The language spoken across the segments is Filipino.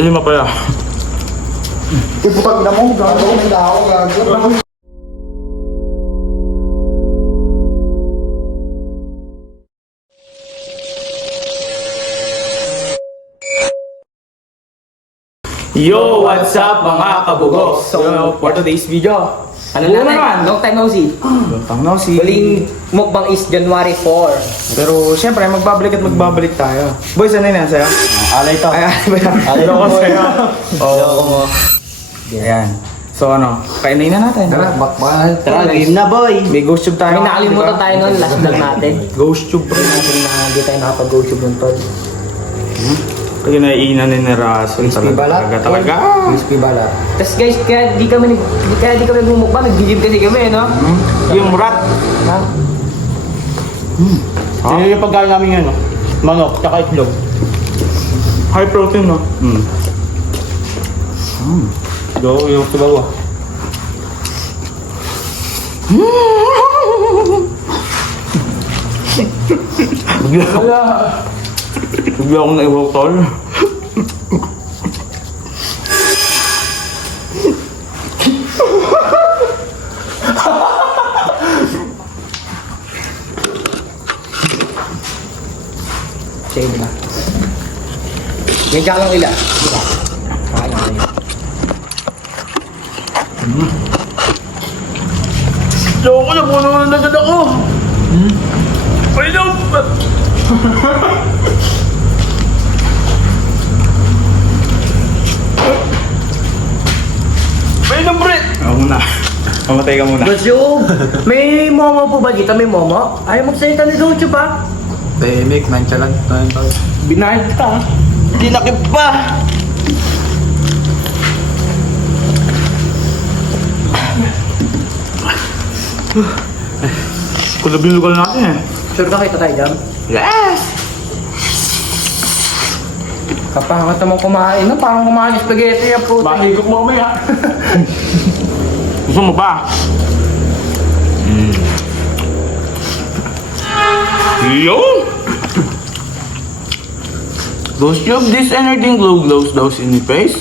Lima pala. Iputag na mo, gago, may tao, gago. Yo, what's up mga kabugos? So, for today's video, Ano Oo naman? naman. Long time no see. Lutang na si... Huling mukbang is January 4. Pero syempre, magbabalik at magbabalik tayo. Boys, ano yan sa'yo? Alay to. Ay, Alay ano ko to, boy. sa'yo? Loko mo. Ayan. So ano, kainin na natin. Tara, bakbakan. Tara, game na boy. May ghost tube tayo. May nakalimutan tayo noon, last vlog natin. Ghost tube bro. Hindi natin na hindi tayo nakapag-go tube nun tol. Kaya naiinan ni Raso. Crispy balat. Talaga. Crispy balat. Tapos guys, kaya di kami bumukbang, nag-gym kasi kami, no? Yung rat. Ha? Yun yung pagkain namin yun, no? Manok, tsaka itlog. High protein, no? Do, yung sabaw ah. Bigla akong naiwag, tol. Save na. May galang ila. Kaya kaya. Loko na, puno na agad ako. Painom! Painom, Brett! Ako muna. Mamatay ka muna. Gosyo, may momo po ba dito? May momo? Ayaw magsalita ni Docho ba? Tahimik, nonchalant. Binayad ka. Dinakip pa! Kulab yung lugar natin eh. Sure ka kita tayo dyan? Yes! Kapangat naman kumain, no? Parang kumain ng spaghetti yan po. Mahigop mo mamaya. Gusto mo ba? Yo! Ghost Tube, this energy glows those in the face.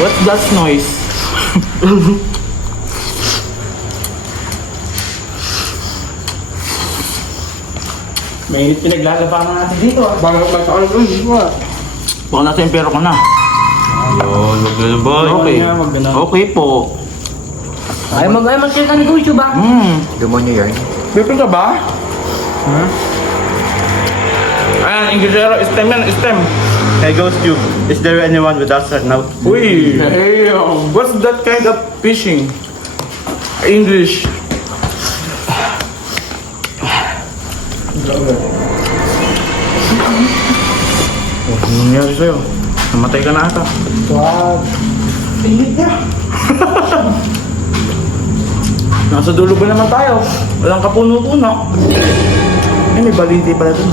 What's that noise? May pinaglalabanan natin dito ah. Bakit may sakal ko? Hindi ko ah. Baka nasa impero ka na. Ayun, wag na ba? Okay. Wag na. Okay po. Ayaw magsalita ni Docho ba? Demonyo yan. Pipil ka ba? Ayan, Inglesero, stem yan, stem. Hey Ghost Tube, is there anyone with us right now? Uy! Hey, what's that kind of fishing? English. Oh, ano nangyari sa'yo? Namatay ka na ata. Wag. Nasa dulo ba naman tayo? Walang kapuno-puno. Eh, may balinti pala dun.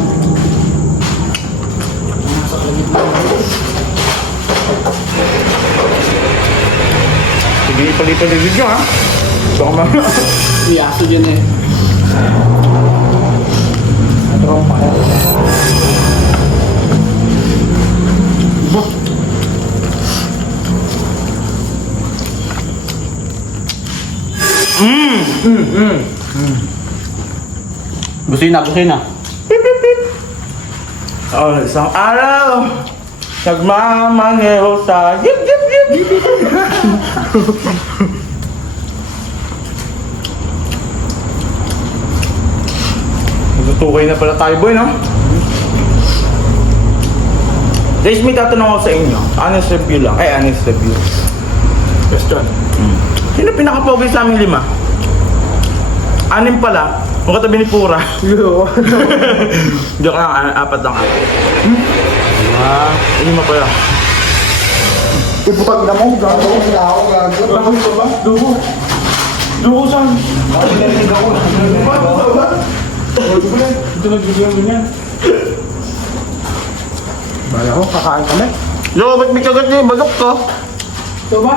Sige, ipalitan yung video ha. Baka mamaya. May aso dyan eh. Busina. Oh, isang araw, nagmamangero sa yip yip yip. Tutukay na pala tayo, boy, no? Guys, may tatanong ako sa inyo. Honest review lang. Honest review. Question. Sino pinaka-pogi sa aming 5? 6 pala. Ang katabi ni Pura. Joke lang, 4 lang. 5 pala. Iputag na mo, gago, may tao, gago. Bakit ka ba? Dugo. Dugo saan? Ito nagbigyan mo niyan. Bala ko, kakain kami. Yo, ba't may kagat niya? Balok ka. Ito ba?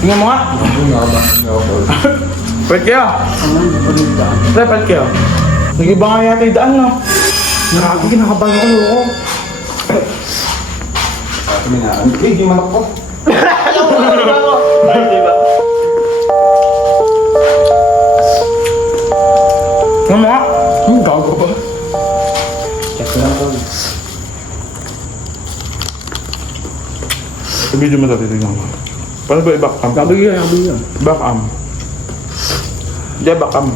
Tingnan mo nga. Pwede kayo. Pre, pwede kayo. Nag-iba nga yata yung daan, no? Grabe, kinakabahan ako. Di manok ko. Tingnan mo nga. Gago pa. Check ko lang tol. Sa video mo dati, tingnan mo. Paano ba i-back cam? Gabi yan. Back cam. Hindi, back cam.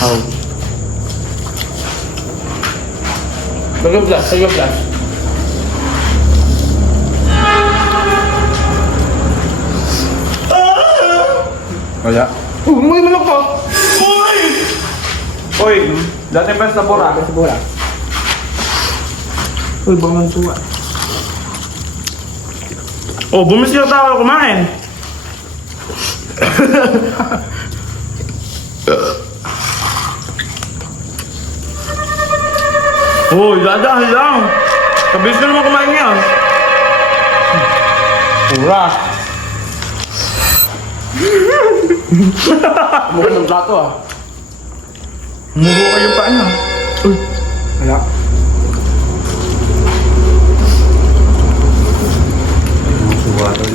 How? Sige flash, sige flash. Kaya? May manok pa! Uy! Uy! Dati pa sa bura. Sa bola. Uy, bangan tuwa. Oh, bumis yung tao kumain. Uy, dadaan lang. Kabilis na naman kumain yan. Pura. Mukha ng plato ah. Mugo kayo pa niya. Uy. Kaya? Suwa tol.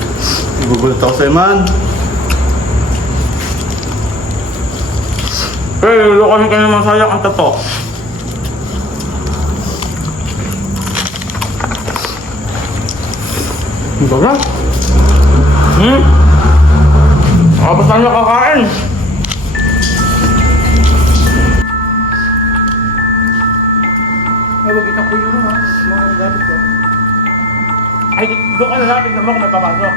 Gugulat ako sa'yo man. Eh, lulokohin kayo naman sayak ang tato. Ang baga? Nakapos na kakain. Ay, wag itang kuyo na ha. Mga gamit ko. Ay, doon ka na lang. Tignan mo kung may papasok.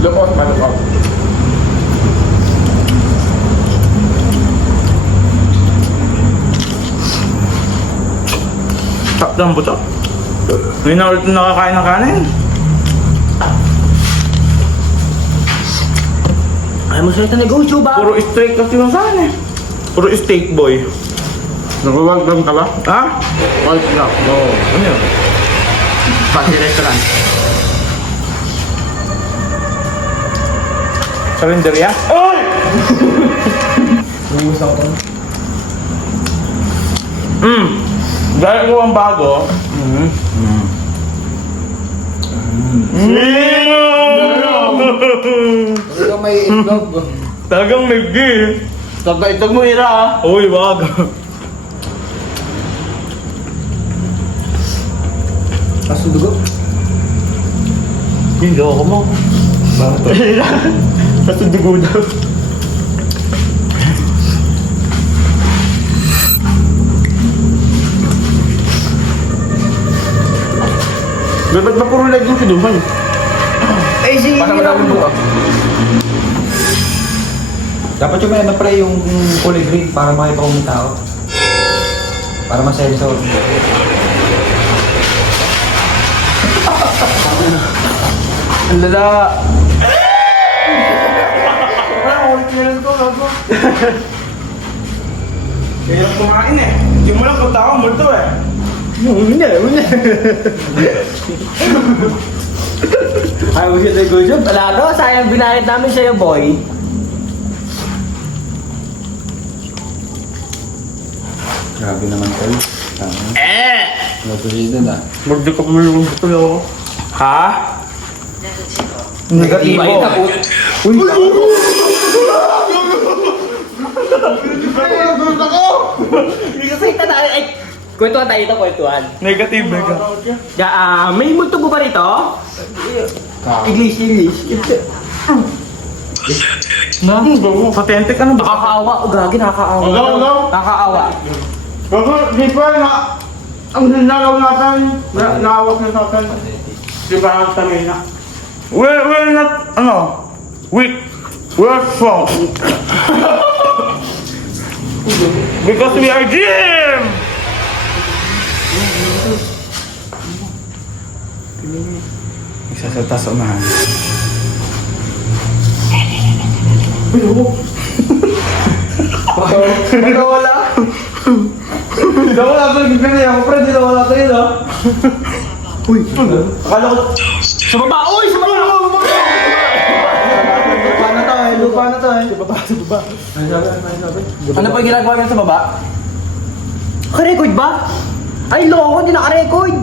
Look out, man, look out. Sakto ang buto. Hindi na ulit nakakain ng kanin. Ayaw mo salita negosyo ba? Puro steak kasi yung saan eh. Puro steak boy. Nag-welcome ka ba? Ha? White block. Oo. Ano yun? Fancy restaurant. Kalendarya? Oy! Umus ako tol. Dahil ko ang bago. Ikaw may itlog. Talagang may gay. Tagaitag mo ira ah. Uy, wag. Kaso dugo. Hindi ako mo. Kasi dugo daw. Ba't ba puro leg yung kinuhan? Eh si... Para madaming buka. Dapat yung may ano pre, yung kulay green para makita ko yung tao. Para masaya sa order. Ang lala. Kaya kumain eh. Hindi mo lang punta ako, multo eh. Una. Ayaw mo siya negosyo? Talaga, sayang binayad namin sa'yo, boy. Grabe naman kayo. Tama. Natuloy na. Magdikap mo yung gusto ako. Ha? Negatibo. Uy, hindi kasi tayo. Ay, kwentuhan tayo ito, kwentuhan. Negative. May multo po ba rito? English. Patentik ano ba? Nakakaawa. O gagi, nakakaawa. Agaw. Nakakaawa. Bago, di ba na... Ang nilalaw natin, naawak na natin. Di ba ang tanay na? We're not, weak. We're strong. Because we are Jim! Magsasalta sa unahan. Wala. Hindi ako nasa ganyan ako, friend. Hindi ako nasa yun, ha? Uy, Akala ko... sa baba! Uy, sa baba! Ano pa yung ginagawa niya sa baba? Naka-record ba? Ay, loko, hindi naka-record.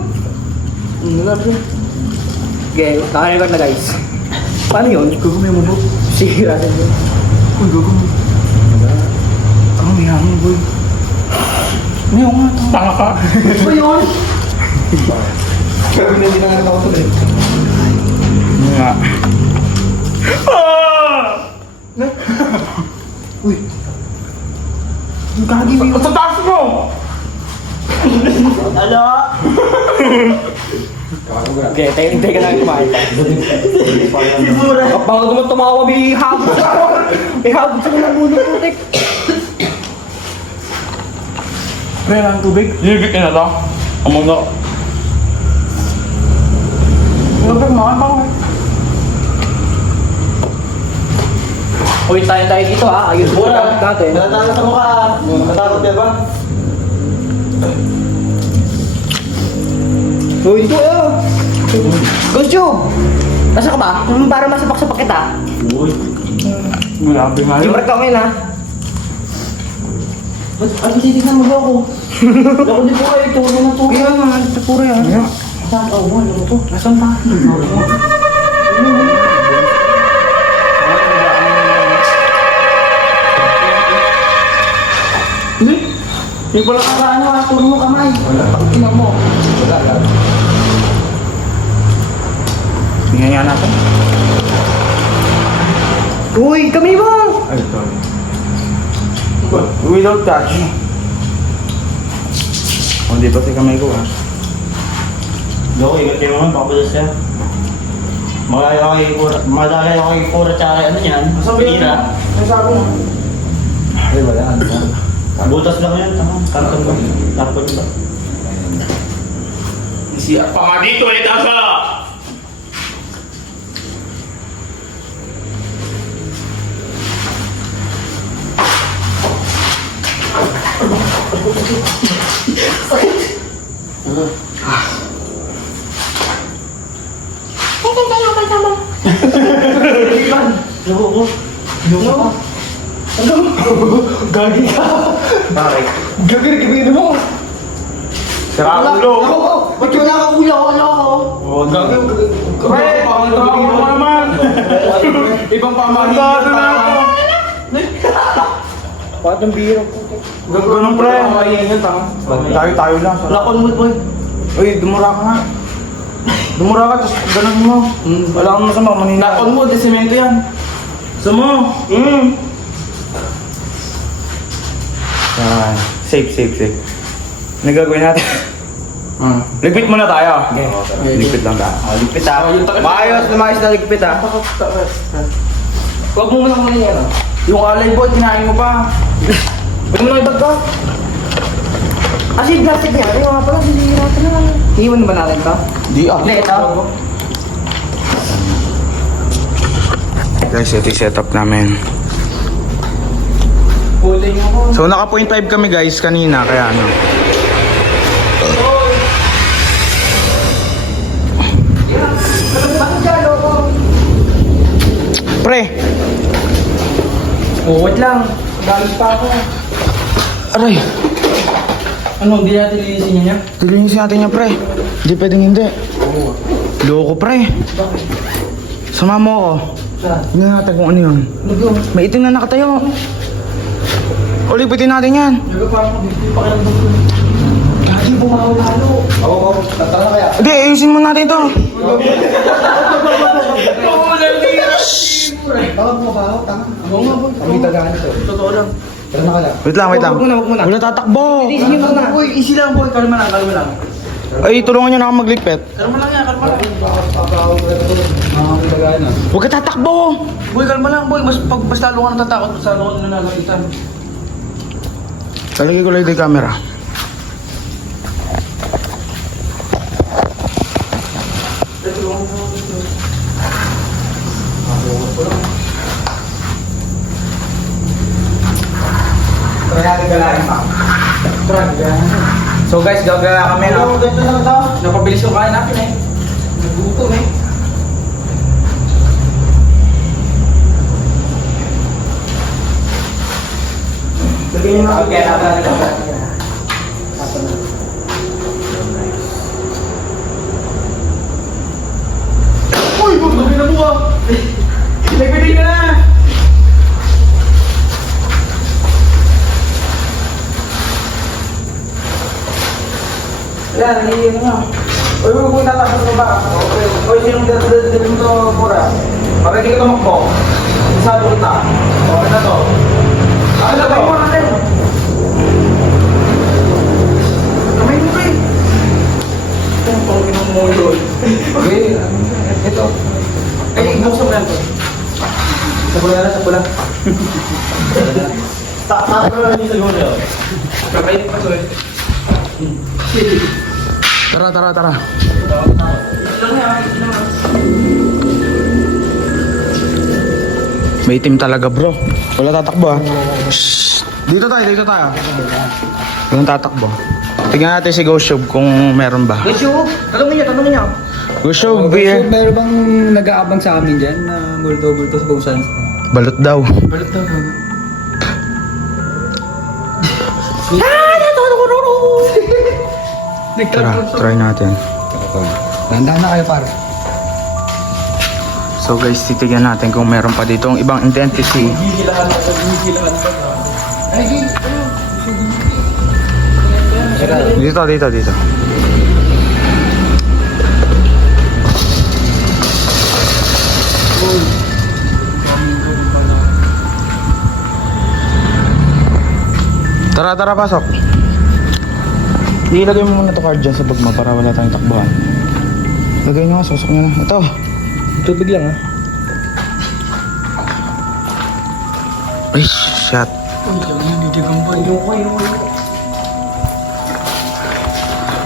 Okay, naka-record na guys. Paano yun? Gagawin mo bro. Sige, natin yun. Uy, gagawin. Ang mayamang boy. Ngayon nga ito. Tanga ka. Ano ba yun? Gagawin na din ang ako tuloy. Nga. Uy. Yung kagi mo yun. Sa taas mo! Ala! Okay, tayo na kumain. Kapag mo tumawa, may habot sa ako. May habot sa mga mulo putik. Pre, ang tubig. Hinigit ka na to. Amang na. Ano ba, kumakan pa ako. Uy, tayo dito ha. Ayun mo na natin. Natatalo sa mukha. Natakot ka ba? Uy, ito Ghost Tube! Nasa ka ba? Para masapak-sapak kita. Grabe nga Yung yun. mark ka ngayon ha. Ano titignan mo ba ako? Ako di po kayo. Tulong na to. Kaya nga, ito puro yan. Saan ka? Ano to? Nasaan pa? Yung pala ka ano ha? Tulong mo kamay. Wala. Tingnan mo. Wala lang. Tingnan nga natin. Uy, kami mo! Ay, sorry. Without touch. O, di pa si kamay ko ha. Loko, ingat kayo naman, baka pala siya. Madalay ako yung pura tsaka ano yan. Pinira. Ang sabi mo. Ay, wala. Butas lang yan, tama. Karton ba? Karton ba? Siya pa nga dito eh, tasa! Loko ko. Loko. Gagi ka. Bakit? Gagi, gagawin mo. Sira ulo! Ba't wala ka ulo? Wala ka. O, gagawin. Pre, pangalawa mo naman! Ibang pamahigado na ako! Bakit ang biro po? Ganun pre. Tayo lang. Lakon mo, boy. Uy, dumura ka nga. Dumura ka, tapos ganun mo. Wala kang masama, manina. Lakon mo, desemento yan. Sumo! Yan. Safe. Nagagawin natin. Ligpit muna tayo. Ligpit lang tayo. Ligpit tayo. Maayos na ligpit ha. Huwag mo muna kumain yan. Yung alay boy, kinain mo pa. Huwag mo na ibag ka. Kasi plastic niya. Ayaw nga pala, hindi natin na. Iwan ba natin ito? Di ah. Hindi, ito. Guys, ito yung setup namin. Pulay mo ko. So naka 0.5 kami guys kanina, kaya ano. Bakit dyan, loko? Pre! Oh, wait lang. Galit pa ako. Aray! Ano, hindi natin lilisin niya? Dilinisin natin niya pre. Hindi pwedeng hindi. Loko pre. Sama mo ako. Saan? Tingnan natin kung ano yun. Lugo. May itim na nakatayo. O, lipitin natin yan. Lugo, parang mabibig pa kaya lugo. Galing, bumahaw lalo. Oo, tatara kaya. Hindi, ayusin mo natin to. Tawag mo ba ako? Tama. Oo nga, boy. Kami tagaan ito. Totoo lang. Tara na kaya. Wait lang. Wag muna. Wala tatakbo. Sige mo na. Uy, easy lang boy. Kalma lang. Ay, tulungan nyo na ako magligpit. Kalma lang yan, kalma lang. Mga tagaan na. Huwag ka tatakbo. Boy, kalma lang, boy. Mas lalo ka natatakot, mas lalo ka nananalagitan. Talagay ko lang yung camera. Tara natin galain pa. So guys, gagaya kami Ano, ganito lang ito. Napabilis yung kain natin eh. Nagutom eh. Okay, Uy, huwag na binabuha! Nagpitin ka na! Yan, nangyayari na. Uy, huwag mo tatapos mo ba? Okay. Uy, sinong dadalhin mo to, Pura? Para hindi ka tumakbo. Isado kita. Okay na to. Ano na to? Kamay mo natin. Kamay mo, pre. Ang pangin ng mulo. Okay, ito. Ay, buksan mo yan to. Sa pula na, sa pula. Takbo na yung siguro. Kamay mo pa to eh. Tara. May team talaga bro. Wala tatakbo ah. Shhh. Dito tayo. Walang tatakbo. Tingnan natin si GoShub kung meron ba. Gusto, tanongin niyo. GoShub, Sure, meron bang nag-aabang sa amin dyan na multo-multo sa busan? balot daw. Balik daw ba? Tara, try natin. Dahan-dahan na kayo pare. So guys, titignan natin kung meron pa dito ang ibang identity. Dito. Tara, pasok. Ilagay mo muna to card dyan sa bag mo para wala tayong takbuhan. Lagay nyo nga, susok nyo na. Ito. Tubig lang ha. Ay, shit.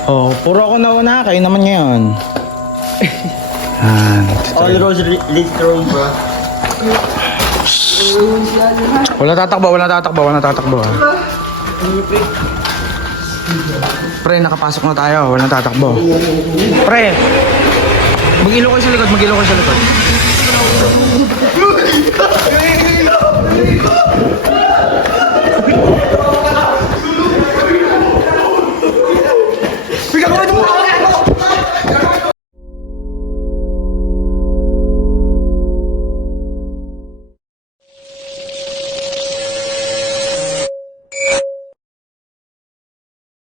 Oh, puro ako nauna. Kayo naman ngayon. Yan. All roads lead to Rome, bro. Wala tatakbo ha. Pre, nakapasok na tayo. Walang tatakbo. Pre! Mag-ilo kayo sa likod. Bigyan ko ito mo!